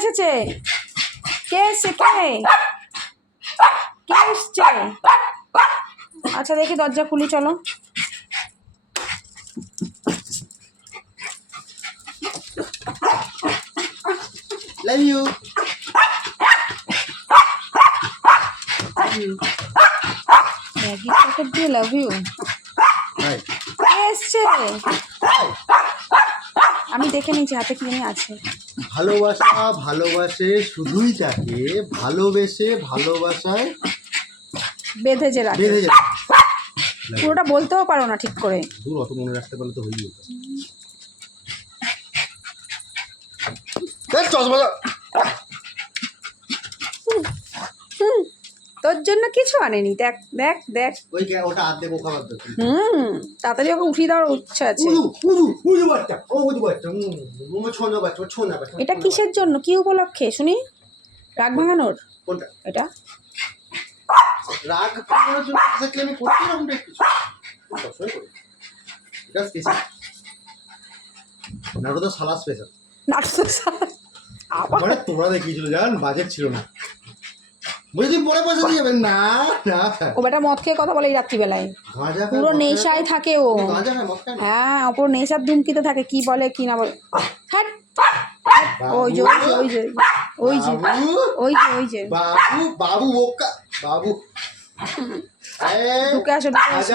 এসেছে? কে এসছে? কে এসছে? আচ্ছা দেখি, দরজা খুলি, চলো। Love you. ম্যাগি প্যাকেট দিয়ে লাভ ইউ। কে এসছে? আমি দেখে নিয়েছি, হাতে কি জানি আছে। ভালোবাসা ভালোবাসে শুধুই তাকে, ভালোবেসে ভালোবাসায় বেঁধে রাখে। পুরোটা বলতেও পারো না ঠিক করে। দূর, অত মনে রাখতে পারলে তো হয়েই যেত। তোর জন্য কিছু আনেনি। দেখ দেখ দেখ। ওই ওটা আধ দেখো খাবার দাও। তাড়াতাড়ি ওকে উঠিয়ে দেওয়ার ইচ্ছা আছে। এটা কিসের জন্য, কি উপলক্ষে শুনি? রাগ ভাঙানোর? কোনটা? এটা রাগ ভাঙানোর জন্য আমি করতে এরকমটা কিছু সবসময় করি। এটা স্পেশাল না, ওটা তো সালা স্পেশাল। মানে তোমরা দেখিয়েছিল, জান বাজেট ছিল না, বুঝলি, পরে পয়সা দিয়ে যাবেন না। ও বেটা মদ খেয়ে কথা বলে এই রাত্রিবেলায়, পুরো নেশায় থাকে ও। হ্যাঁ, পুরো নেশার ধুমকিতে থাকে, কি বলে কি না বলে। হ্যাঁ, ওই যে ওই যে ওই যে ওই যে ওই যে বাবু বাবু বোকা বাবু, ঢুকে আসো, ঢুকে আসো।